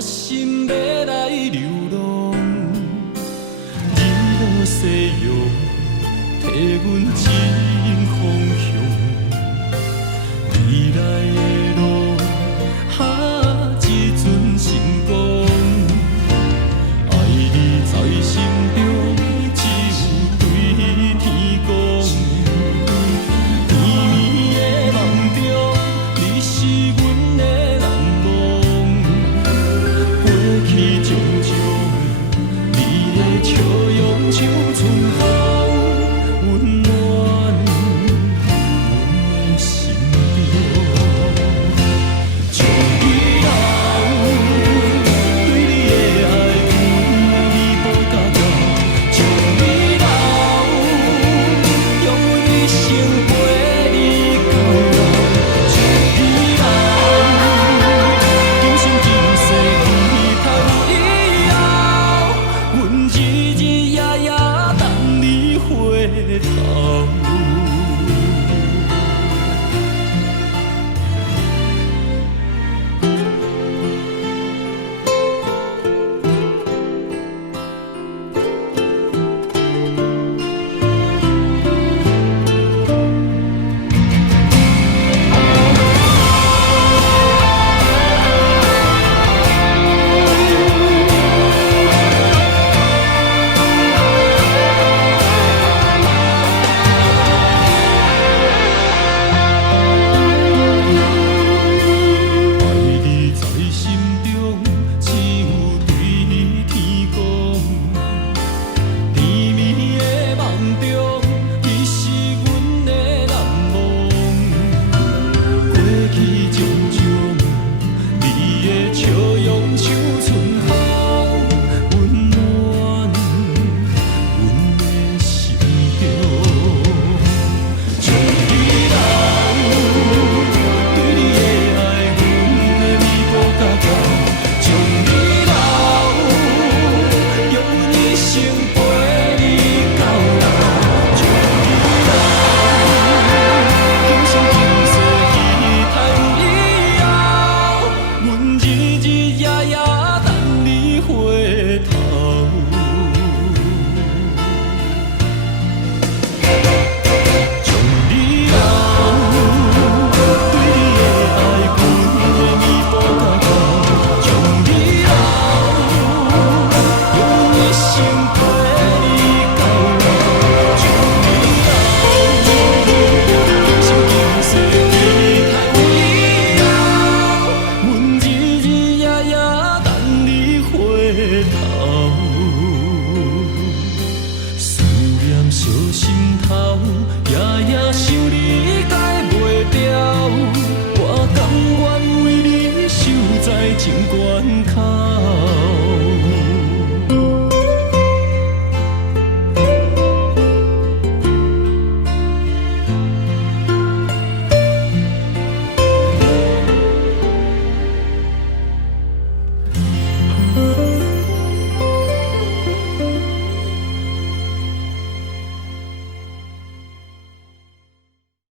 心要来流浪，日落西洋，替阮指方向。未来的路，一阵星光，爱你在心中，只有对天讲。甜蜜的梦中，你是阮的难忘。过去种种，你的笑容像春风，温暖阮的心中。将你留，对你的爱，阮弥补到到。将你留，用阮一生陪你到老。将你留，今生今世期待以后，阮日日夜夜等你回头。爱你在心中，只有对天讲。甜蜜的梦中，你是阮的难忘。过去种种，你的笑容像春风，温暖阮的心中。将你留，对你的爱，阮会弥补到到。将你留，用阮一生陪你到老。将你留，今生今世期待以后，阮日日夜夜等你回头。将你留，对你的爱，阮会弥补到到。将你留，用阮一生陪你到老。将你留，今生今世期待以后，阮日日夜夜等你回头。思念烧心头，夜夜想你解袂掉。我甘愿为你守在情关口。